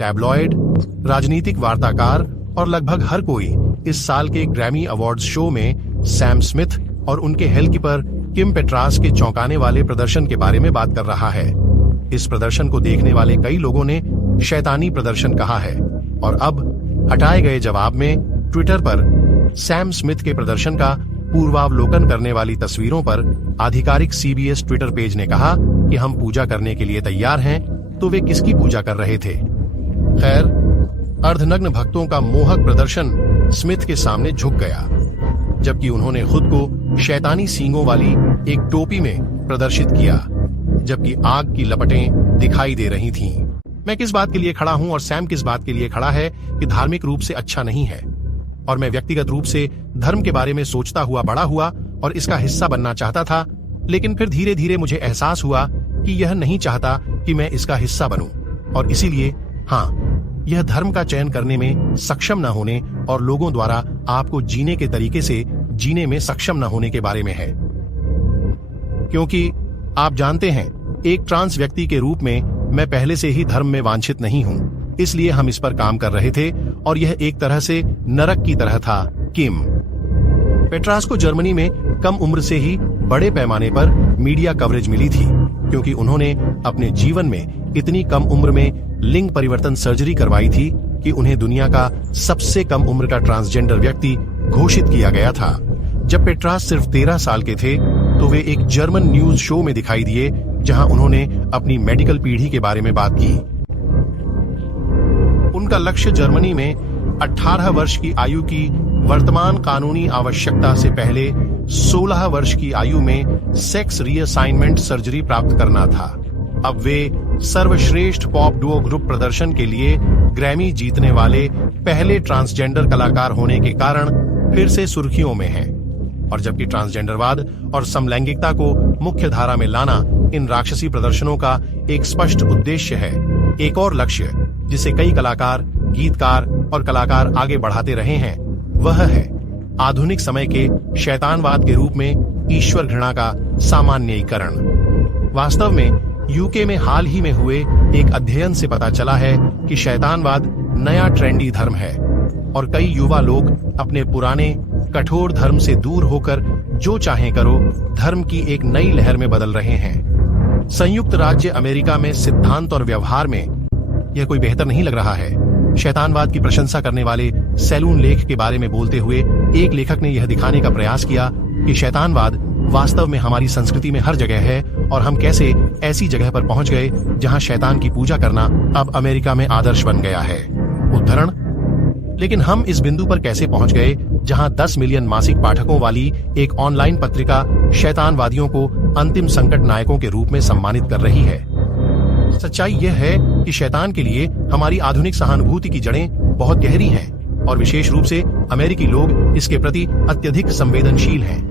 Tabloid, राजनीतिक वार्ताकार और लगभग हर कोई इस साल के ग्रैमी अवार्ड्स शो में सैम स्मिथ और उनके हेलकीपर किम पेट्रास के चौंकाने वाले प्रदर्शन के बारे में बात कर रहा है। इस प्रदर्शन को देखने वाले कई लोगों ने शैतानी प्रदर्शन कहा है और अब हटाए गए जवाब में ट्विटर पर सैम स्मिथ के प्रदर्शन का पूर्वावलोकन करने वाली तस्वीरों पर आधिकारिक CBS ट्विटर पेज ने कहा कि हम पूजा करने के लिए तैयार हैं, तो वे किसकी पूजा कर रहे थे? खैर, अर्धनग्न भक्तों का मोहक प्रदर्शन स्मिथ के सामने झुक गया, जबकि उन्होंने खुद को शैतानी सींगों वाली एक टोपी में प्रदर्शित किया, जबकि आग की लपटें दिखाई दे रही थीं। मैं किस बात के लिए खड़ा हूं और सैम किस बात के लिए खड़ा है कि धार्मिक रूप से अच्छा नहीं है, और मैं व्यक्तिगत रूप से धर्म के बारे में सोचता हुआ बड़ा हुआ और इसका हिस्सा बनना चाहता था, लेकिन फिर धीरे धीरे मुझे एहसास हुआ कि यह नहीं चाहता कि मैं इसका हिस्सा बनूं, और इसीलिए हाँ, यह धर्म का चयन करने में सक्षम न होने और लोगों द्वारा आपको जीने के तरीके से जीने में सक्षम न होने के बारे में है। क्योंकि आप जानते हैं, एक ट्रांस व्यक्ति के रूप में मैं पहले से ही धर्म में वांछित नहीं हूं, इसलिए हम इस पर काम कर रहे थे और यह एक तरह से नरक की तरह था। किम पेट्रास को जर्मनी में कम उम्र से ही बड़े पैमाने पर मीडिया कवरेज मिली थी, क्योंकि उन्होंने अपने जीवन में इतनी कम उम्र में लिंग परिवर्तन सर्जरी करवाई थी कि उन्हें दुनिया का सबसे कम उम्र का ट्रांसजेंडर व्यक्ति घोषित किया गया था। जब पेट्रास सिर्फ 13 साल के थे तो वे एक जर्मन न्यूज शो में दिखाई दिए, जहां उन्होंने अपनी मेडिकल पीढ़ी के बारे में बात की। उनका लक्ष्य जर्मनी में 18 वर्ष की आयु की वर्तमान कानूनी आवश्यकता से पहले 16 वर्ष की आयु में सेक्स रीअसाइनमेंट सर्जरी प्राप्त करना था। अब वे सर्वश्रेष्ठ पॉप डुओ ग्रुप प्रदर्शन के लिए ग्रैमी जीतने वाले पहले ट्रांसजेंडर कलाकार होने के कारण फिर से सुर्खियों में हैं। और जबकि ट्रांसजेंडरवाद और समलैंगिकता को मुख्य धारा में लाना इन राक्षसी प्रदर्शनों का एक स्पष्ट उद्देश्य है, एक और लक्ष्य जिसे कई कलाकार, गीतकार और कलाकार आगे बढ़ाते रहे हैं, वह है आधुनिक समय के शैतानवाद के रूप में ईश्वर घृणा का सामान्यीकरण। वास्तव में यूके में हाल ही में हुए एक अध्ययन से पता चला है कि शैतानवाद नया ट्रेंडी धर्म है और कई युवा लोग अपने पुराने कठोर धर्म से दूर होकर जो चाहे करो धर्म की एक नई लहर में बदल रहे हैं। संयुक्त राज्य अमेरिका में सिद्धांत और व्यवहार में यह कोई बेहतर नहीं लग रहा है। शैतानवाद की प्रशंसा करने वाले सैलून लेख के बारे में बोलते हुए एक लेखक ने यह दिखाने का प्रयास किया कि शैतानवाद वास्तव में हमारी संस्कृति में हर जगह है और हम कैसे ऐसी जगह पर पहुंच गए जहां शैतान की पूजा करना अब अमेरिका में आदर्श बन गया है। उद्धरण, लेकिन हम इस बिंदु पर कैसे पहुंच गए जहां 10 मिलियन मासिक पाठकों वाली एक ऑनलाइन पत्रिका शैतानवादियों को अंतिम संकट नायकों के रूप में सम्मानित कर रही है? सच्चाई यह है कि शैतान के लिए हमारी आधुनिक सहानुभूति की जड़ें बहुत गहरी हैं और विशेष रूप से अमेरिकी लोग इसके प्रति अत्यधिक संवेदनशील हैं।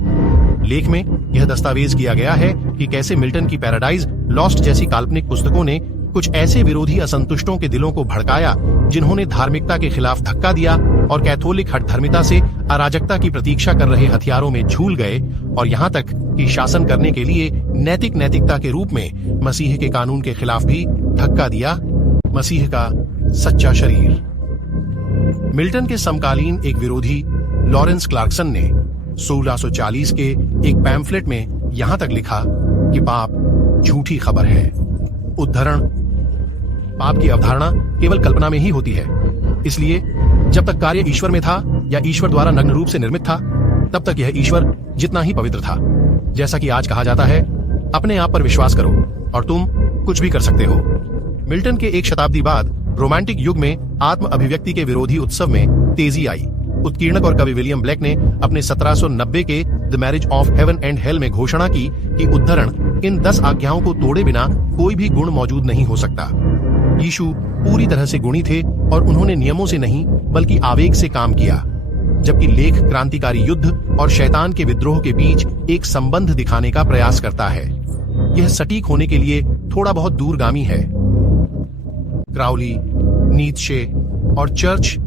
लेख में यह दस्तावेज किया गया है कि कैसे मिल्टन की पैराडाइज लॉस्ट जैसी काल्पनिक पुस्तकों ने कुछ ऐसे विरोधी असंतुष्टों के दिलों को भड़काया जिन्होंने धार्मिकता के खिलाफ धक्का दिया और कैथोलिक हठधर्मिता से अराजकता की प्रतीक्षा कर रहे हथियारों में झूल गए और यहाँ तक कि शासन करने के लिए नैतिकता के रूप में मसीह के कानून के खिलाफ भी धक्का दिया। मसीह का सच्चा शरीर। मिल्टन के समकालीन एक विरोधी लॉरेंस क्लार्कसन ने 1640 के एक पैम्फलेट में यहाँ तक लिखा कि पाप झूठी खबर है। उद्धरण, पाप की अवधारणा केवल कल्पना में ही होती है, इसलिए जब तक कार्य ईश्वर में था या ईश्वर द्वारा नग्न रूप से निर्मित था, तब तक यह ईश्वर जितना ही पवित्र था। जैसा कि आज कहा जाता है, अपने आप पर विश्वास करो और तुम कुछ भी कर सकते हो। मिल्टन के एक शताब्दी बाद रोमांटिक युग में आत्म अभिव्यक्ति के विरोधी उत्सव में तेजी आई। उत्कीर्णक और कवि विलियम ब्लेक ने अपने 1790 के the marriage of heaven and hell में घोषणा की कि उद्धरण, इन 10 आज्ञाओं को तोड़े बिना कोई भी गुण मौजूद नहीं हो सकता। यीशु पूरी तरह से गुणी थे और उन्होंने नियमों से नहीं बल्कि आवेग से काम किया, जबकि लेख क्रांतिकारी युद्ध और शैतान के विद्रोह के बीच एक संबंध दिखाने का प्रयास करता है। यह सटीक होने के लिए थोड़ा बहुत दूरगामी है। क्राउली, नीत्शे और चर्च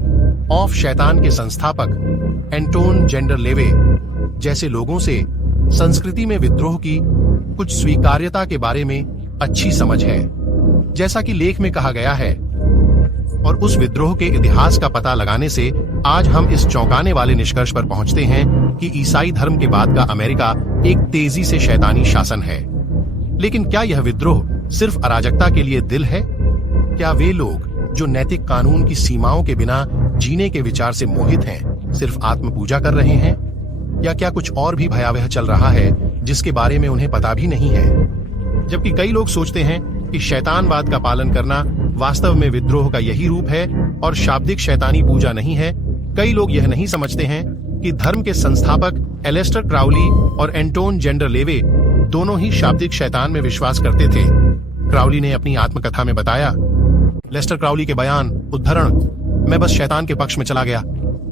ऑफ शैतान के संस्थापक एंटोन जेंडर लेवे जैसे लोगों से संस्कृति में विद्रोह की कुछ स्वीकार्यता के बारे में अच्छी समझ है। जैसा कि लेख में कहा गया है, और उस विद्रोह के इतिहास का पता लगाने से आज हम इस चौंकाने वाले निष्कर्ष पर पहुंचते हैं कि ईसाई धर्म के बाद का अमेरिका एक तेजी से शैतानी शासन है। लेकिन क्या यह विद्रोह सिर्फ अराजकता के लिए दिल है? क्या वे लोग जो नैतिक कानून की सीमाओं के बिना जीने के विचार से मोहित हैं, सिर्फ आत्म पूजा कर रहे हैं? या क्या कुछ और भी भयावह चल रहा है जिसके बारे में उन्हें पता भी नहीं है? जबकि कई लोग सोचते हैं कि शैतानवाद का पालन करना वास्तव में विद्रोह का यही रूप है और शाब्दिक शैतानी पूजा नहीं है, कई लोग यह नहीं समझते हैं कि धर्म के संस्थापक एलेस्टर क्राउली और एंटोन जेंडर लेवे दोनों ही शाब्दिक शैतान में विश्वास करते थे। क्राउली ने अपनी आत्मकथा में बताया, लेस्टर क्राउली के बयान उद्धरण, मैं बस शैतान के पक्ष में चला गया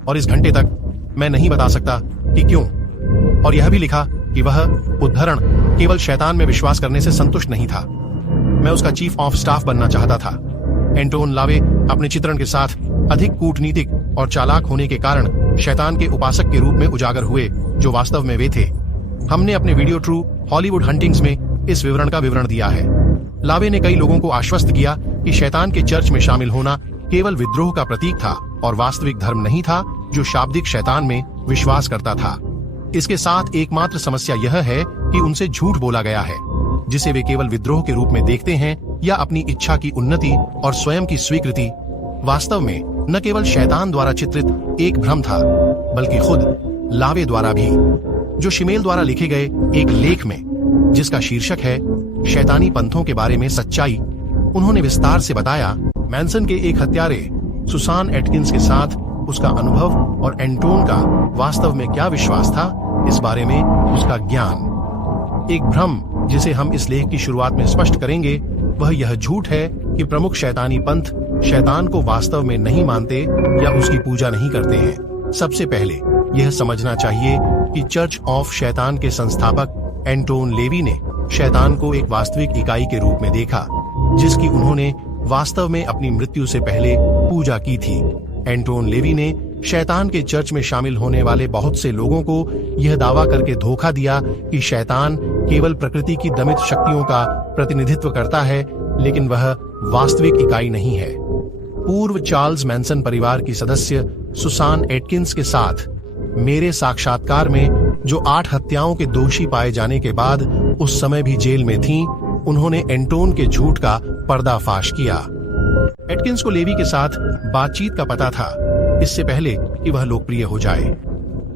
और इस घंटे तक मैं नहीं बता सकता कि क्यों। और यह भी लिखा कि वह उद्धरण केवल शैतान में विश्वास करने से संतुष्ट नहीं था, मैं उसका चीफ ऑफ स्टाफ बनना चाहता था। एंटोन लावे अपने चित्रण के साथ अधिक कूटनीतिक और चालाक होने के कारण शैतान के उपासक के रूप में उजागर हुए, जो वास्तव में वे थे। हमने अपने वीडियो ट्रू हॉलीवुड हंटिंग्स में इस विवरण का विवरण दिया है। लावे ने कई लोगों को आश्वस्त किया कि शैतान के चर्च में शामिल होना केवल विद्रोह का प्रतीक था और वास्तविक धर्म नहीं था जो शाब्दिक शैतान में विश्वास करता था। इसके साथ एकमात्र समस्या यह है कि उनसे झूठ बोला गया है, जिसे वे केवल विद्रोह के रूप में देखते हैं या अपनी इच्छा की उन्नति और स्वयं की स्वीकृति। वास्तव में न केवल शैतान द्वारा चित्रित एक भ्रम था, बल्कि खुद लावे द्वारा भी, जो शिमेल द्वारा लिखे गए एक लेख में जिसका शीर्षक है शैतानी पंथों के बारे में सच्चाई, उन्होंने विस्तार से बताया मैनसन के एक हत्यारे सुसान एटकिंस के साथ उसका अनुभव और एंटोन का वास्तव में क्या विश्वास था, इस बारे में उसका ज्ञान। एक भ्रम जिसे हम इस लेख की शुरुआत में स्पष्ट करेंगे वह यह झूठ है कि प्रमुख शैतानी पंथ शैतान को वास्तव में नहीं मानते या उसकी पूजा नहीं करते हैं। सबसे पहले यह समझना चाहिए कि चर्च ऑफ शैतान के संस्थापक एंटोन लेवी ने शैतान को एक वास्तविक इकाई के रूप में देखा, जिसकी उन्होंने वास्तव में अपनी मृत्यु से पहले पूजा की थी। एंटोन लेवी ने शैतान के चर्च में शामिल होने वाले बहुत से लोगों को यह दावा करके धोखा दिया कि शैतान केवल प्रकृति की दमित शक्तियों का प्रतिनिधित्व करता है, लेकिन वह वास्तविक इकाई नहीं है। पूर्व चार्ल्स मैनसन परिवार की सदस्य सुसान एटकिंस के साथ मेरे साक्षात्कार में, जो 8 हत्याओं के दोषी पाए जाने के बाद उस समय भी जेल में थीं, उन्होंने एंटोन के झूठ का पर्दाफाश किया। एटकिंस को लेवी के साथ बातचीत का पता था, इससे पहले कि वह लोकप्रिय हो जाए।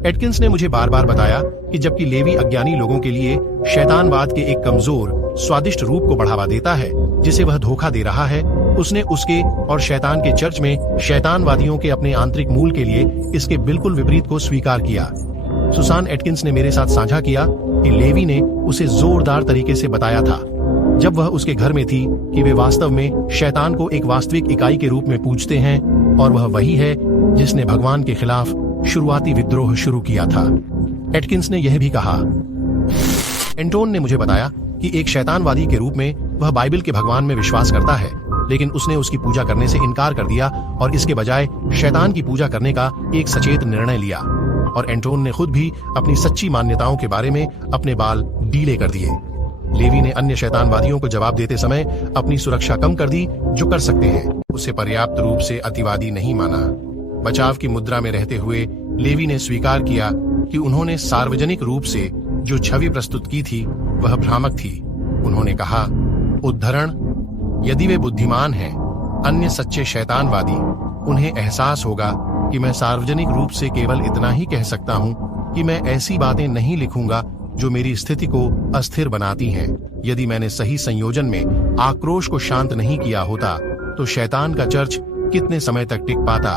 एटकिंस ने मुझे बार बार बताया कि जबकि लेवी अज्ञानी लोगों के लिए शैतानवाद के एक कमजोर, स्वादिष्ट रूप को बढ़ावा देता है जिसे वह धोखा दे रहा है, उसने उसके और शैतान के चर्च में शैतानवादियों के अपने आंतरिक मूल के लिए इसके बिल्कुल विपरीत को स्वीकार किया। सुसान एटकिंस ने मेरे साथ साझा किया कि लेवी ने उसे जोरदार तरीके से बताया था जब वह उसके घर में थी कि वे वास्तव में शैतान को एक वास्तविक इकाई के रूप में पूजते हैं और वह वही है जिसने भगवान के खिलाफ शुरुआती विद्रोह शुरू किया था। एटकिंस ने यह भी कहा, एंटोन ने मुझे बताया कि एक शैतानवादी के रूप में वह बाइबल के भगवान में विश्वास करता है, लेकिन उसने उसकी पूजा करने से इनकार कर दिया और इसके बजाय शैतान की पूजा करने का एक सचेत निर्णय लिया। और एंटोन ने खुद भी अपनी सच्ची मान्यताओं के बारे में अपने बाल ढीले कर दिए। लेवी ने अन्य शैतानवादियों को जवाब देते समय अपनी सुरक्षा कम कर दी, जो कर सकते हैं। उसे पर्याप्त रूप से अतिवादी नहीं माना। बचाव की मुद्रा में रहते हुए लेवी ने स्वीकार किया कि उन्होंने सार्वजनिक रूप से जो छवि प्रस्तुत की थी वह भ्रामक थी। उन्होंने कहा, उद्धरण, यदि वे बुद्धिमान हैं, अन्य सच्चे शैतानवादी, उन्हें एहसास होगा कि मैं सार्वजनिक रूप से केवल इतना ही कह सकता हूं कि मैं ऐसी बातें नहीं लिखूंगा जो मेरी स्थिति को अस्थिर बनाती हैं। यदि मैंने सही संयोजन में आक्रोश को शांत नहीं किया होता तो शैतान का चर्च कितने समय तक टिक पाता।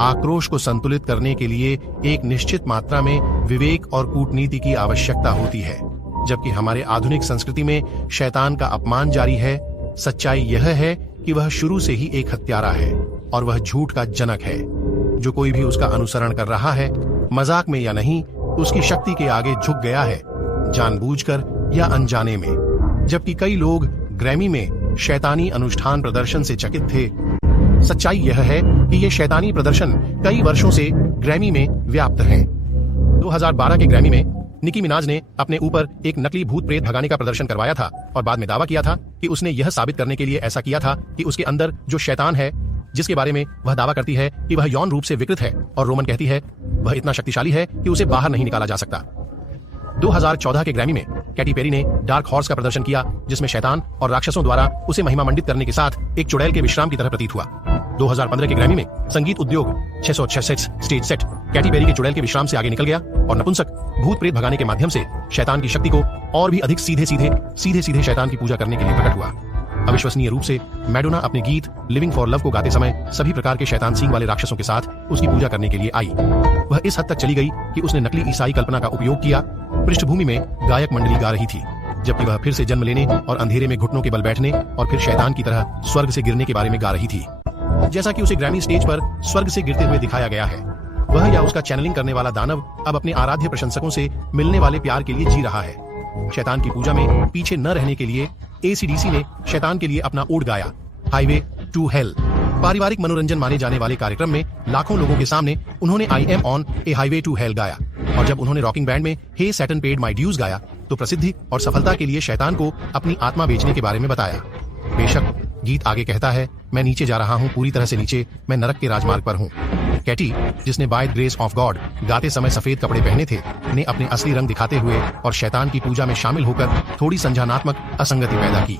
आक्रोश को संतुलित करने के लिए एक निश्चित मात्रा में विवेक और कूटनीति की आवश्यकता होती है। जबकि हमारे आधुनिक संस्कृति में शैतान का अपमान जारी है, सच्चाई यह है कि वह शुरू से ही एक हत्यारा है और वह झूठ का जनक है। जो कोई भी उसका अनुसरण कर रहा है, मजाक में या नहीं, उसकी शक्ति के आगे झुक गया है, जानबूझकर या अनजाने में। जबकि कई लोग ग्रैमी में शैतानी अनुष्ठान प्रदर्शन से चकित थे। सच्चाई यह है कि ये शैतानी प्रदर्शन कई वर्षों से ग्रैमी में व्याप्त हैं। 2012 के ग्रैमी में निकी मिनाज ने अपने ऊपर एक नकली भूत प्रेत भगाने का प्रदर्शन करवाया था और बाद में दावा किया था कि उसने यह साबित करने के लिए ऐसा किया था कि उसके अंदर जो शैतान है जिसके बारे में वह दावा करती है कि वह यौन रूप से विकृत है और रोमन कहती है वह इतना शक्तिशाली है कि उसे बाहर नहीं निकाला जा सकता। 2014 के ग्रैमी में कैटी पेरी ने डार्क हॉर्स का प्रदर्शन किया, जिसमें शैतान और राक्षसों द्वारा उसे महिमा मंडित करने के साथ एक चुड़ैल के विश्राम की तरह प्रतीत हुआ। 2015 के ग्रैमी में संगीत उद्योग 666 स्टेज सेट कैटी पेरी के चुड़ैल के विश्राम से आगे निकल गया और नपुंसक भूत प्रेत भगाने के माध्यम से शैतान की शक्ति को और भी अधिक सीधे शैतान की पूजा करने के लिए प्रकट हुआ। अविश्वसनीय रूप से मैडोना अपने गीत लिविंग फॉर लव को गाते समय सभी प्रकार के शैतान सींग वाले राक्षसों के साथ उसकी पूजा करने के लिए आई। वह इस हद तक चली गई कि उसने नकली ईसाई कल्पना का उपयोग किया। पृष्ठभूमि में गायक मंडली गा रही थी, जबकि वह फिर से जन्म लेने और अंधेरे में घुटनों के बल बैठने और फिर शैतान की तरह स्वर्ग से गिरने के बारे में गा रही थी। जैसा कि उसे ग्रैमी स्टेज पर स्वर्ग से गिरते हुए दिखाया गया है, वह या उसका चैनलिंग करने वाला दानव अब अपने आराध्य प्रशंसकों से मिलने वाले प्यार के लिए जी रहा है। शैतान की पूजा में पीछे न रहने के लिए AC/DC ने शैतान के लिए अपना ओड गाया, हाईवे टू हेल। पारिवारिक मनोरंजन माने जाने वाले कार्यक्रम में लाखों लोगों के सामने उन्होंने I am on a highway to hell गाया, और जब उन्होंने रॉकिंग बैंड में hey Satan paid my dues गाया तो प्रसिद्धि और सफलता के लिए शैतान को अपनी आत्मा बेचने के बारे में बताया। बेशक गीत आगे कहता है, मैं नीचे जा रहा हूँ, पूरी तरह से नीचे, मैं नरक के राजमार्ग पर हूँ। कैटी, जिसने by the grace of God गाते समय सफेद कपड़े पहने थे, ने अपने असली रंग दिखाते हुए और शैतान की पूजा में शामिल होकर थोड़ी संज्ञानात्मक असंगति पैदा की।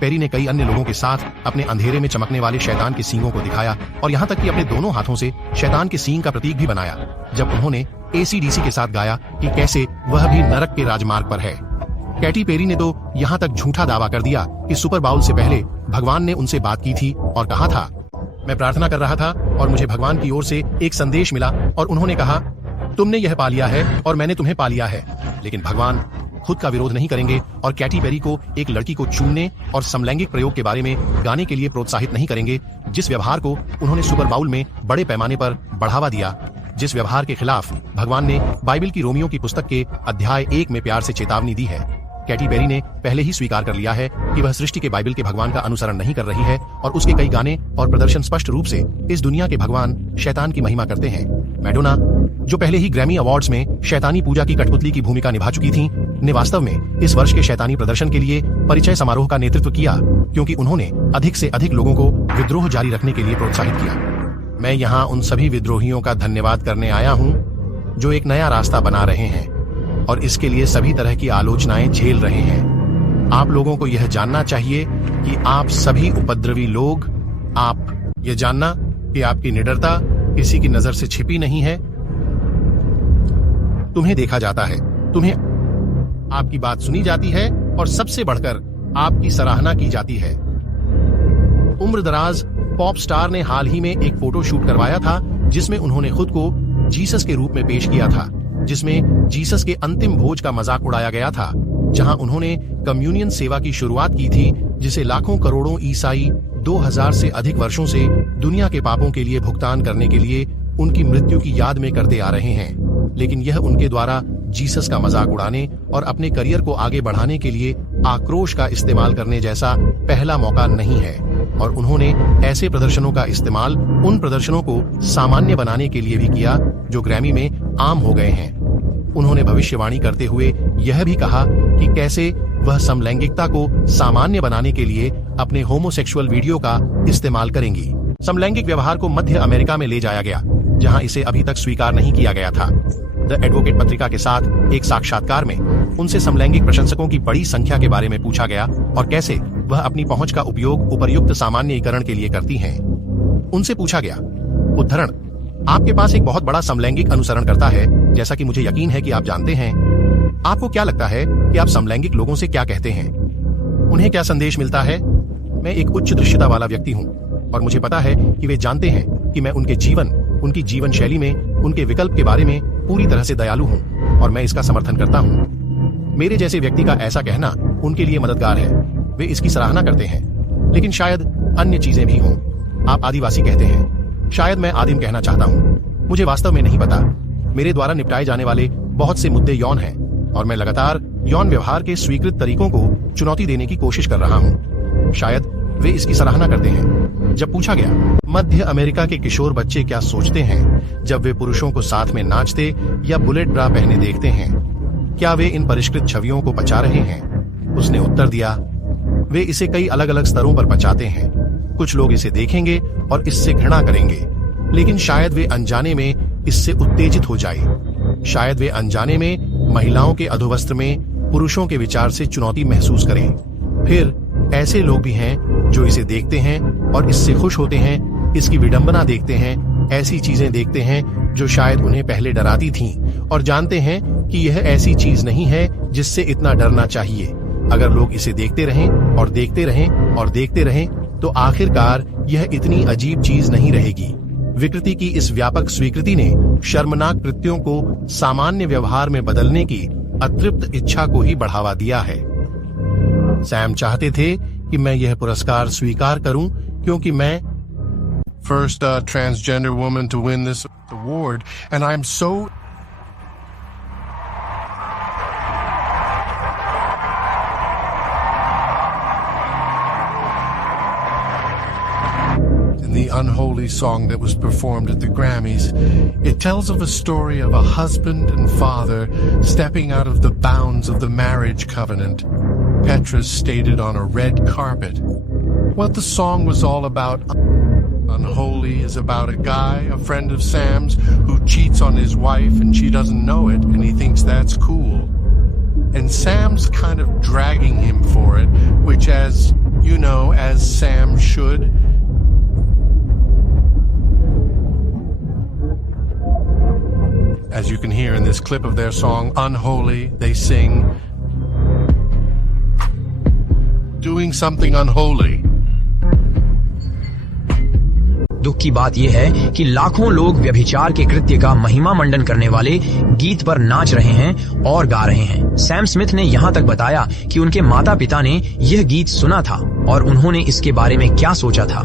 पेरी ने कई अन्य लोगों के साथ अपने अंधेरे में चमकने वाले शैतान के सींगों को दिखाया और यहाँ तक कि अपने दोनों हाथों से शैतान के सींग का प्रतीक भी बनाया, जब उन्होंने AC/DC के साथ गाया कि कैसे वह भी नरक के राजमार्ग पर है। कैटी पेरी ने तो यहाँ तक झूठा दावा कर दिया कि सुपर बाउल से पहले भगवान ने उनसे बात की थी और कहा था, मैं प्रार्थना कर रहा था और मुझे भगवान की ओर से एक संदेश मिला और उन्होंने कहा तुमने यह पा लिया है और मैंने तुम्हें पा लिया है। लेकिन भगवान खुद का विरोध नहीं करेंगे और कैटी पेरी को एक लड़की को चूमने और समलैंगिक प्रयोग के बारे में गाने के लिए प्रोत्साहित नहीं करेंगे, जिस व्यवहार को उन्होंने सुपर बाउल में बड़े पैमाने पर बढ़ावा दिया, जिस व्यवहार के खिलाफ भगवान ने बाइबल की रोमियो की पुस्तक के अध्याय 1 में प्यार से चेतावनी दी है। कैटी पेरी ने पहले ही स्वीकार कर लिया है कि वह सृष्टि के बाइबल के भगवान का अनुसरण नहीं कर रही है और उसके कई गाने और प्रदर्शन स्पष्ट रूप से इस दुनिया के भगवान शैतान की महिमा करते हैं। मैडोना, जो पहले ही ग्रैमी अवार्ड्स में शैतानी पूजा की कठपुतली की भूमिका निभा चुकी थीं, ने वास्तव में इस वर्ष के शैतानी प्रदर्शन के लिए परिचय समारोह का नेतृत्व किया, क्योंकि उन्होंने अधिक से अधिक लोगों को विद्रोह जारी रखने के लिए प्रोत्साहित किया। मैं यहाँ उन सभी विद्रोहियों का धन्यवाद करने आया हूँ जो एक नया रास्ता बना रहे हैं और इसके लिए सभी तरह की आलोचनाएं झेल रहे हैं। आप लोगों को यह जानना चाहिए कि आप सभी उपद्रवी लोग, आप ये जानना कि आपकी निडरता किसी की नजर से छिपी नहीं है। तुम्हें देखा जाता है, तुम्हें आपकी बात सुनी जाती है और सबसे बढ़कर आपकी सराहना की जाती है। उम्रदराज पॉप स्टार ने हाल ही में एक फोटो शूट करवाया था जिसमें उन्होंने खुद को जीसस के रूप में पेश किया था, जिसमें जीसस के अंतिम भोज का मजाक उड़ाया गया था, जहां उन्होंने कम्युनियन सेवा की शुरुआत की थी, जिसे लाखों करोड़ों ईसाई 2000 से अधिक वर्षों से दुनिया के पापों के लिए भुगतान करने के लिए उनकी मृत्यु की याद में करते आ रहे हैं। लेकिन यह उनके द्वारा जीसस का मजाक उड़ाने और अपने करियर को आगे बढ़ाने के लिए आक्रोश का इस्तेमाल करने जैसा पहला मौका नहीं है, और उन्होंने ऐसे प्रदर्शनों का इस्तेमाल उन प्रदर्शनों को सामान्य बनाने के लिए भी किया जो ग्रैमी में आम हो गए हैं। उन्होंने भविष्यवाणी करते हुए यह भी कहा कि कैसे वह समलैंगिकता को सामान्य बनाने के लिए अपने होमोसेक्सुअल वीडियो का इस्तेमाल करेंगी। समलैंगिक व्यवहार को मध्य अमेरिका में ले जाया गया, जहां इसे अभी तक स्वीकार नहीं किया गया था। द एडवोकेट पत्रिका के साथ एक साक्षात्कार में उनसे समलैंगिक प्रशंसकों की बड़ी संख्या के बारे में पूछा गया और कैसे वह अपनी पहुंच का उपयोग उपर्युक्त सामान्यीकरण के लिए करती हैं। उनसे पूछा गया, उद्धरण, आपके पास एक बहुत बड़ा समलैंगिक अनुसरण करता है, जैसा कि मुझे यकीन है कि आप जानते हैं। आपको क्या लगता है कि आप समलैंगिक लोगों से क्या कहते हैं? उन्हें क्या संदेश मिलता है? मैं एक उच्च दृश्यता वाला व्यक्ति हूँ और मुझे पता है कि वे जानते हैं कि मैं उनके जीवन, उनकी जीवन शैली में, उनके विकल्प के बारे में पूरी तरह से दयालु हूँ और मैं इसका समर्थन करता हूँ। मेरे जैसे व्यक्ति का ऐसा कहना उनके लिए मददगार है, वे इसकी सराहना करते हैं। लेकिन शायद अन्य चीजें भी हों। आप आदिवासी कहते हैं, शायद मैं आदिम कहना चाहता हूँ, मुझे वास्तव में नहीं पता। मेरे द्वारा निपटाए जाने वाले बहुत से मुद्दे यौन हैं और मैं लगातार यौन व्यवहार के स्वीकृत तरीकों को चुनौती देने की कोशिश कर रहा हूँ। शायद वे इसकी सराहना करते हैं। जब पूछा गया, मध्य अमेरिका के किशोर बच्चे क्या सोचते हैं जब वे पुरुषों को साथ में नाचते या बुलेट ब्रा पहने देखते हैं, क्या वे इन परिष्कृत छवियों को पचा रहे हैं? उसने उत्तर दिया, वे इसे कई अलग अलग स्तरों पर पचाते हैं। कुछ लोग इसे देखेंगे और इससे घृणा करेंगे, लेकिन शायद वे अनजाने में इससे उत्तेजित हो जाए। शायद वे अनजाने में महिलाओं के अधोवस्त्र में पुरुषों के विचार से चुनौती महसूस करें। फिर ऐसे लोग भी हैं जो इसे देखते हैं और इससे खुश होते हैं, इसकी विडंबना देखते हैं, ऐसी चीजें देखते हैं जो शायद उन्हें पहले डराती थीं और जानते हैं कि यह ऐसी चीज नहीं है जिससे इतना डरना चाहिए। अगर लोग इसे देखते रहें और देखते रहें और देखते रहें तो आखिरकार यह इतनी अजीब चीज नहीं रहेगी। विकृति की इस व्यापक स्वीकृति ने शर्मनाक कृत्यों को सामान्य व्यवहार में बदलने की अतृप्त इच्छा को ही बढ़ावा दिया है। सैम चाहते थे कि मैं यह पुरस्कार स्वीकार करूं क्योंकि मैं first transgender woman to win this award, and I'm so in the unholy song that was performed at the Grammys. It tells of a story of a husband and father stepping out of the bounds of the marriage covenant Petrus stated on a red carpet. What the song was all about, Unholy, is about a guy, a friend of Sam's, who cheats on his wife and she doesn't know it, and he thinks that's cool. And Sam's kind of dragging him for it, which, as you know, as Sam should. As you can hear in this clip of their song, Unholy, they sing, doing something unholy. दुख की बात यह है कि लाखों लोग व्यभिचार के कृत्य का महिमा मंडन करने वाले गीत पर नाच रहे हैं और गा रहे हैं। सैम स्मिथ ने यहाँ तक बताया कि उनके माता पिता ने यह गीत सुना था और उन्होंने इसके बारे में क्या सोचा था।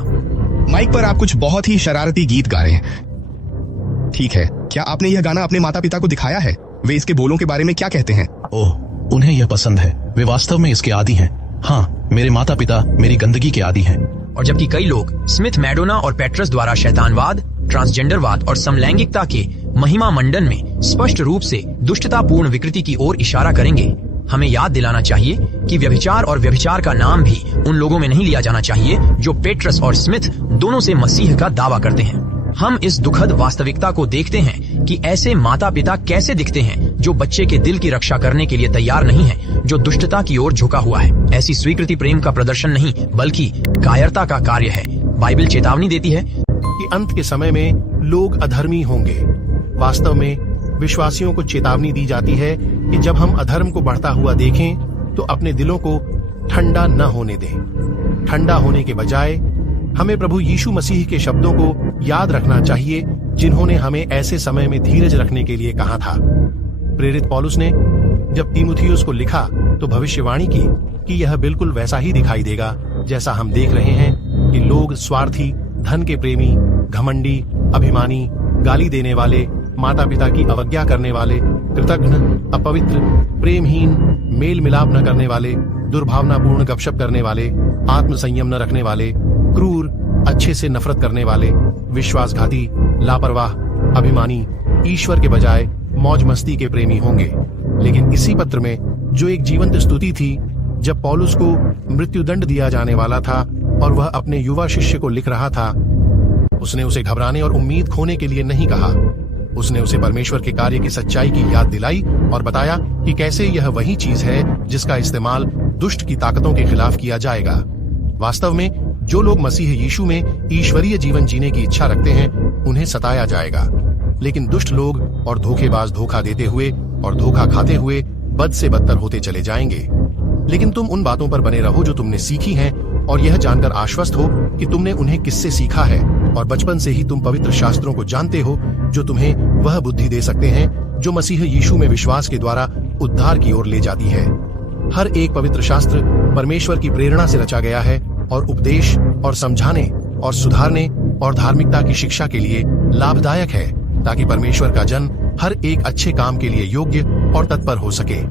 माइक पर आप कुछ बहुत ही शरारती गीत गा रहे हैं। ठीक है, क्या आपने यह गाना अपने माता पिता को दिखाया है? वे इसके बोलों के बारे में क्या कहते हैं? ओह, उन्हें यह पसंद है। वे वास्तव में इसके आदी हैं। हाँ, मेरे माता पिता मेरी गंदगी के आदी हैं। और जबकि कई लोग स्मिथ, मैडोना और पेट्रस द्वारा शैतानवाद, ट्रांसजेंडरवाद और समलैंगिकता के महिमा मंडन में स्पष्ट रूप से दुष्टतापूर्ण विकृति की ओर इशारा करेंगे, हमें याद दिलाना चाहिए कि व्यभिचार और व्यभिचार का नाम भी उन लोगों में नहीं लिया जाना चाहिए जो पेट्रस और स्मिथ दोनों से मसीह का दावा करते हैं। हम इस दुखद वास्तविकता को देखते हैं कि ऐसे माता पिता कैसे दिखते हैं जो बच्चे के दिल की रक्षा करने के लिए तैयार नहीं है, जो दुष्टता की ओर झुका हुआ है। ऐसी स्वीकृति प्रेम का प्रदर्शन नहीं बल्कि कायरता का कार्य है। बाइबल चेतावनी देती है कि अंत के समय में लोग अधर्मी होंगे। वास्तव में विश्वासियों को चेतावनी दी जाती है कि जब हम अधर्म को बढ़ता हुआ देखें तो अपने दिलों को ठंडा न होने दें। ठंडा होने के बजाय हमें प्रभु यीशु मसीह के शब्दों को याद रखना चाहिए जिन्होंने हमें ऐसे समय में धीरज रखने के लिए कहा था। प्रेरित पौलुस ने जब तीमुथियुस को लिखा तो भविष्यवाणी की कि यह बिल्कुल वैसा ही दिखाई देगा जैसा हम देख रहे हैं कि लोग स्वार्थी, धन के प्रेमी, घमंडी, अभिमानी, गाली देने वाले, माता पिता की अवज्ञा करने वाले, कृतघ्न, अपवित्र, प्रेमहीन, मेल मिलाप न करने वाले, दुर्भावनापूर्ण गपशप करने वाले, आत्म संयम न रखने वाले, क्रूर, अच्छे से नफरत करने वाले, विश्वासघाती, लापरवाह, अभिमानी, ईश्वर के बजाय मौज मस्ती के प्रेमी होंगे। लेकिन इसी पत्र में जो एक जीवंत स्तुति थी, जब पौलुस को मृत्युदंड दिया जाने वाला था और वह अपने युवा शिष्य को लिख रहा था, उसने उसे घबराने और उम्मीद खोने के लिए नहीं कहा। उसने उसे परमेश्वर के कार्य की सच्चाई की याद दिलाई और बताया कि कैसे यह वही चीज है जिसका इस्तेमाल दुष्ट की ताकतों के खिलाफ किया जाएगा। वास्तव में जो लोग मसीह यीशु में ईश्वरीय जीवन जीने की इच्छा रखते हैं उन्हें सताया जाएगा, लेकिन दुष्ट लोग और धोखेबाज धोखा देते हुए और धोखा खाते हुए बद से बदतर होते चले जाएंगे। लेकिन तुम उन बातों पर बने रहो जो तुमने सीखी हैं और यह जानकर आश्वस्त हो कि तुमने उन्हें किससे सीखा है और बचपन से ही तुम पवित्र शास्त्रों को जानते हो जो तुम्हें वह बुद्धि दे सकते हैं जो मसीह यीशु में विश्वास के द्वारा उद्धार की ओर ले जाती है। हर एक पवित्र शास्त्र परमेश्वर की प्रेरणा से रचा गया है और उपदेश और समझाने और सुधारने और धार्मिकता की शिक्षा के लिए लाभदायक है, ताकि परमेश्वर का जन हर एक अच्छे काम के लिए योग्य और तत्पर हो सके।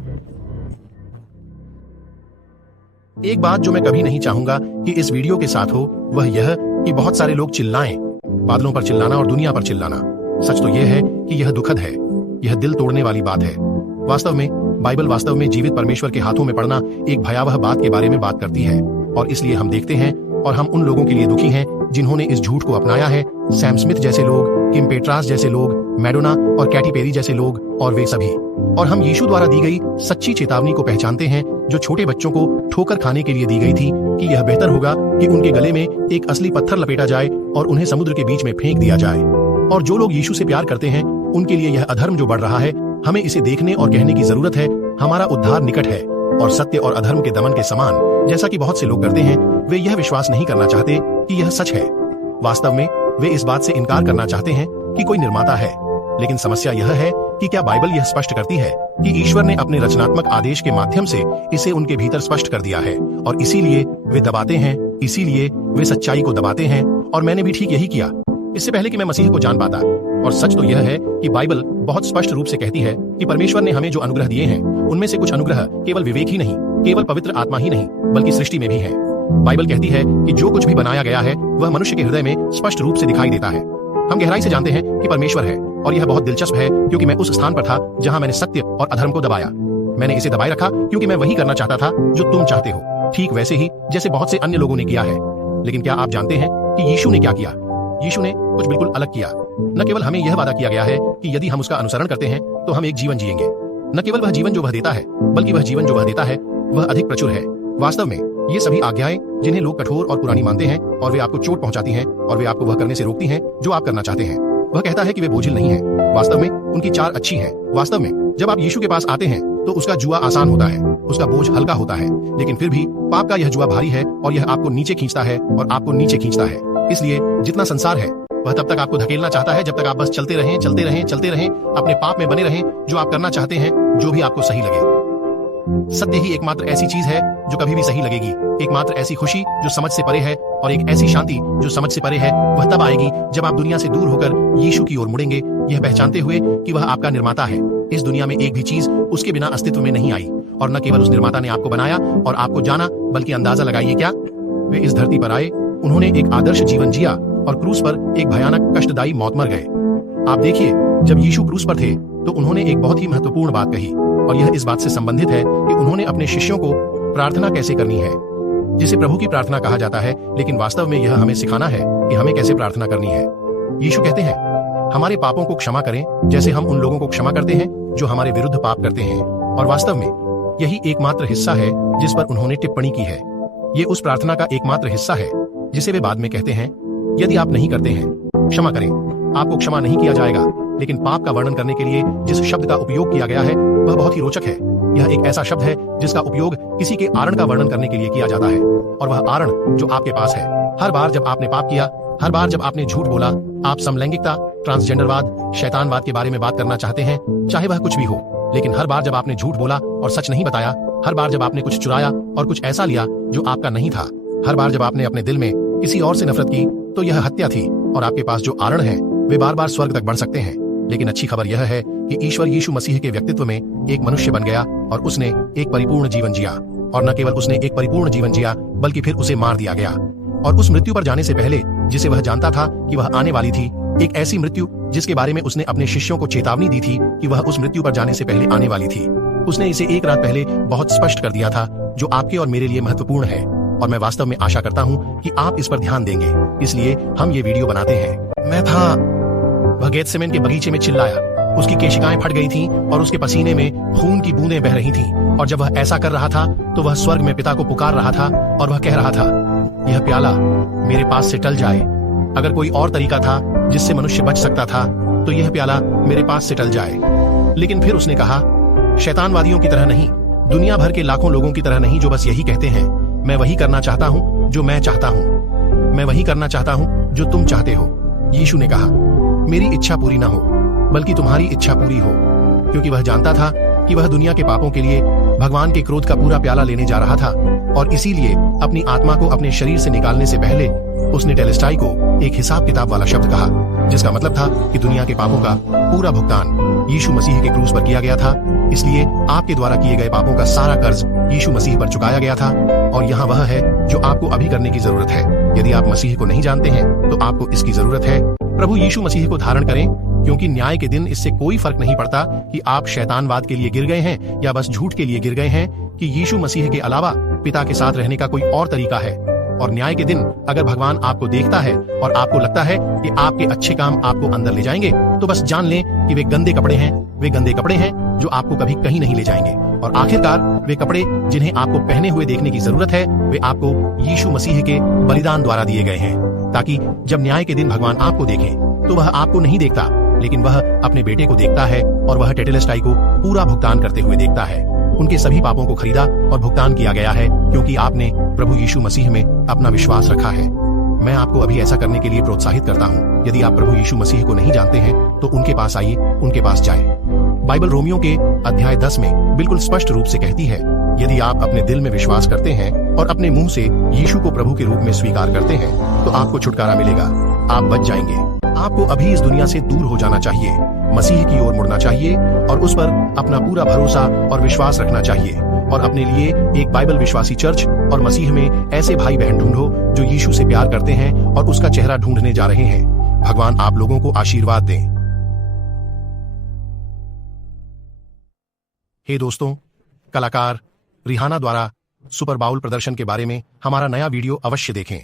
एक बात जो मैं कभी नहीं चाहूंगा कि इस वीडियो के साथ हो वह यह कि बहुत सारे लोग चिल्लाएं, बादलों पर चिल्लाना और दुनिया पर चिल्लाना। सच तो यह है कि यह दुखद है, यह दिल तोड़ने वाली बात है। वास्तव में बाइबल वास्तव में जीवित परमेश्वर के हाथों में पड़ना एक भयावह बात के बारे में बात करती है और इसलिए हम देखते हैं और हम उन लोगों के लिए दुखी हैं जिन्होंने इस झूठ को अपनाया है। सैम स्मिथ जैसे लोग, किम पेट्रास जैसे लोग, मैडोना और कैटी पेरी जैसे लोग और वे सभी। और हम यीशु द्वारा दी गई सच्ची चेतावनी को पहचानते हैं जो छोटे बच्चों को ठोकर खाने के लिए दी गई थी कि यह बेहतर होगा कि उनके गले में एक असली पत्थर लपेटा जाए और उन्हें समुद्र के बीच में फेंक दिया जाए। और जो लोग यीशु से प्यार करते हैं उनके लिए यह अधर्म जो बढ़ रहा है, हमें इसे देखने और कहने की जरूरत है। हमारा उद्धार निकट है और सत्य और अधर्म के दमन के समान, जैसा कि बहुत से लोग करते हैं, वे यह विश्वास नहीं करना चाहते कि यह सच है। वास्तव में वे इस बात से इनकार करना चाहते हैं कि कोई निर्माता है। लेकिन समस्या यह है कि क्या बाइबल यह स्पष्ट करती है कि ईश्वर ने अपने रचनात्मक आदेश के माध्यम से इसे उनके भीतर स्पष्ट कर दिया है और इसीलिए वे दबाते हैं, इसीलिए वे सच्चाई को दबाते हैं। और मैंने भी ठीक यही किया इससे पहले कि मैं मसीह को जान पाता। और सच तो यह है कि बाइबल बहुत स्पष्ट रूप से कहती है कि परमेश्वर ने हमें जो अनुग्रह दिए हैं उनमें से कुछ अनुग्रह केवल विवेक ही नहीं, केवल पवित्र आत्मा ही नहीं, बल्कि सृष्टि में भी है। बाइबल कहती है कि जो कुछ भी बनाया गया है वह मनुष्य के हृदय में स्पष्ट रूप से दिखाई देता है। हम गहराई से जानते हैं कि परमेश्वर है और यह बहुत दिलचस्प है क्योंकि मैं उस स्थान पर था जहां मैंने सत्य और अधर्म को दबाया। मैंने इसे दबाए रखा क्योंकि मैं वही करना चाहता था जो तुम चाहते हो, ठीक वैसे ही जैसे बहुत से अन्य लोगों ने किया है। लेकिन क्या आप जानते हैं कि यीशु ने क्या किया? यीशु ने कुछ बिल्कुल अलग किया। न केवल हमें यह वादा किया गया है कि यदि हम उसका अनुसरण करते हैं तो हम एक जीवन जिएंगे। न केवल वह जीवन जो वह देता है, बल्कि वह जीवन जो वह देता है वह अधिक प्रचुर है। वास्तव में ये सभी आज्ञाएं जिन्हें लोग कठोर और पुरानी मानते हैं और वे आपको चोट पहुंचाती हैं और वे आपको वह करने से रोकती हैं जो आप करना चाहते हैं। वह कहता है कि वे बोझिल नहीं हैं। वास्तव में उनकी चार अच्छी हैं। वास्तव में जब आप यीशु के पास आते हैं तो उसका जुआ आसान होता है, उसका बोझ हल्का होता है। लेकिन फिर भी पाप का यह जुआ भारी है और यह आपको नीचे खींचता है और आपको नीचे खींचता है। इसलिए जितना संसार है वह तब तक आपको धकेलना चाहता है जब तक आप बस चलते रहें, चलते रहें, चलते रहें, अपने पाप में बने रहें, जो आप करना चाहते हैं, जो भी आपको सही लगे। सत्य ही एकमात्र ऐसी चीज है जो कभी भी सही लगेगी, एकमात्र ऐसी खुशी जो समझ से परे है और एक ऐसी शांति जो समझ से परे है। वह तब आएगी जब आप दुनिया से दूर होकर यीशु की ओर मुड़ेंगे, यह पहचानते हुए कि वह आपका निर्माता है। इस दुनिया में एक भी चीज उसके बिना अस्तित्व में नहीं आई और न केवल उस निर्माता ने आपको बनाया और आपको जाना, बल्कि अंदाजा लगाइए क्या वे इस धरती पर आए, उन्होंने एक आदर्श जीवन जिया और क्रूस पर एक भयानक कष्टदायी मौत मर गए। आप देखिए, जब यीशु क्रूस पर थे तो उन्होंने एक बहुत ही महत्वपूर्ण बात कही और यह इस बात से संबंधित है कि उन्होंने अपने शिष्यों को प्रार्थना कैसे करनी है, जिसे प्रभु की प्रार्थना कहा जाता है। लेकिन वास्तव में यह हमें सिखाना है कि हमें कैसे प्रार्थना करनी है। यीशु कहते हैं, हमारे पापों को क्षमा करें जैसे हम उन लोगों को क्षमा करते हैं जो हमारे विरुद्ध पाप करते हैं। और वास्तव में यही एकमात्र हिस्सा है जिस पर उन्होंने टिप्पणी की है। ये उस प्रार्थना का एकमात्र हिस्सा है जिसे वे बाद में कहते हैं, यदि आप नहीं करते हैं, क्षमा करें, आपको क्षमा नहीं किया जाएगा। लेकिन पाप का वर्णन करने के लिए जिस शब्द का उपयोग किया गया है वह बहुत ही रोचक है। यह एक ऐसा शब्द है जिसका उपयोग किसी के आरण का वर्णन करने के लिए किया जाता है, और वह आरण जो आपके पास है। हर बार जब आपने पाप किया, हर बार जब आपने झूठ बोला, आप समलैंगिकता, ट्रांसजेंडरवाद, शैतानवाद के बारे में बात करना चाहते हैं, चाहे वह कुछ भी हो, लेकिन हर बार जब आपने झूठ बोला और सच नहीं बताया, हर बार जब आपने कुछ चुराया और कुछ ऐसा लिया जो आपका नहीं था, हर बार जब आपने अपने दिल में किसी और से नफरत की, तो यह हत्या थी। और आपके पास जो आरण है वे बार बार स्वर्ग तक बढ़ सकते हैं। लेकिन अच्छी खबर यह है कि ईश्वर यीशु मसीह के व्यक्तित्व में एक मनुष्य बन गया और उसने एक परिपूर्ण जीवन जिया। और न केवल उसने एक परिपूर्ण जीवन जिया, बल्कि फिर उसे मार दिया गया। और उस मृत्यु पर जाने से पहले, जिसे वह जानता था कि वह आने वाली थी, एक ऐसी मृत्यु जिसके बारे में उसने अपने शिष्यों को चेतावनी दी थी कि वह उस मृत्यु पर जाने से पहले आने वाली थी, उसने इसे एक रात पहले बहुत स्पष्ट कर दिया था, जो आपके और मेरे लिए महत्वपूर्ण है। और मैं वास्तव में आशा करता हूँ कि आप इस पर ध्यान देंगे, इसलिए हम ये वीडियो बनाते हैं। मैं था, वह गेत्सेमन के बगीचे में चिल्लाया। उसकी केशिकाएं फट गई थीं और उसके पसीने में खून की बूंदें बह रही थीं। और जब वह ऐसा कर रहा था तो वह स्वर्ग में पिता को पुकार रहा था और वह कह रहा था, यह प्याला मेरे पास से टल जाए। अगर कोई और तरीका था जिससे मनुष्य बच सकता था तो यह प्याला मेरे पास से टल जाए। लेकिन फिर उसने कहा, शैतानवादियों की तरह नहीं, दुनिया भर के लाखों लोगों की तरह नहीं जो बस यही कहते हैं, मैं वही करना चाहता हूँ जो मैं चाहता हूँ, मैं वही करना चाहता हूँ जो तुम चाहते हो। यीशु ने कहा, मेरी इच्छा पूरी ना हो बल्कि तुम्हारी इच्छा पूरी हो। क्योंकि वह जानता था कि वह दुनिया के पापों के लिए भगवान के क्रोध का पूरा प्याला लेने जा रहा था। और इसीलिए अपनी आत्मा को अपने शरीर से निकालने से पहले उसने टेलेस्टाई को एक हिसाब किताब वाला शब्द कहा, जिसका मतलब था कि दुनिया के पापों का पूरा भुगतान यीशु मसीह के क्रूस पर किया गया था। इसलिए आपके द्वारा किए गए पापों का सारा कर्ज यीशु मसीह पर चुकाया गया था। और यहाँ वह है जो आपको अभी करने की जरूरत है। यदि आप मसीह को नहीं जानते हैं तो आपको इसकी जरूरत है। प्रभु यीशु मसीह को धारण करें, क्योंकि न्याय के दिन इससे कोई फर्क नहीं पड़ता कि आप शैतानवाद के लिए गिर गए हैं या बस झूठ के लिए गिर गए हैं, कि यीशु मसीह के अलावा पिता के साथ रहने का कोई और तरीका है। और न्याय के दिन अगर भगवान आपको देखता है और आपको लगता है कि आपके अच्छे काम आपको अंदर ले जाएंगे, तो बस जान लें कि वे गंदे कपड़े हैं। वे गंदे कपड़े हैं जो आपको कभी कहीं नहीं ले जाएंगे। और आखिरकार वे कपड़े जिन्हें आपको पहने हुए देखने की जरूरत है, वे आपको यीशु मसीह के बलिदान द्वारा दिए गए हैं, ताकि जब न्याय के दिन भगवान आपको देखे तो वह आपको नहीं देखता, लेकिन वह अपने बेटे को देखता है और वह टेटेलस्टाई को पूरा भुगतान करते हुए देखता है। उनके सभी पापों को खरीदा और भुगतान किया गया है, क्योंकि आपने प्रभु यीशु मसीह में अपना विश्वास रखा है। मैं आपको अभी ऐसा करने के लिए प्रोत्साहित करता हूँ। यदि आप प्रभु यीशु मसीह को नहीं जानते हैं तो उनके पास आइए, उनके पास जाएं। बाइबल रोमियो के अध्याय 10 में बिल्कुल स्पष्ट रूप से कहती है, यदि आप अपने दिल में विश्वास करते हैं और अपने मुंह से यीशु को प्रभु के रूप में स्वीकार करते हैं तो आपको छुटकारा मिलेगा, आप बच जाएंगे। आपको अभी इस दुनिया से दूर हो जाना चाहिए, मसीह की ओर मुड़ना चाहिए और उस पर अपना पूरा भरोसा और विश्वास रखना चाहिए, और अपने लिए एक बाइबल विश्वासी चर्च और मसीह में ऐसे भाई बहन ढूंढो जो यीशु से प्यार करते हैं और उसका चेहरा ढूंढने जा रहे हैं। भगवान आप लोगों को आशीर्वाद दें। हे दोस्तों, कलाकार रिहाना द्वारा सुपर बाउल प्रदर्शन के बारे में हमारा नया वीडियो अवश्य देखें।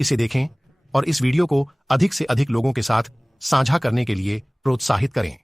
इसे देखें और इस वीडियो को अधिक से अधिक लोगों के साथ साझा करने के लिए प्रोत्साहित करें।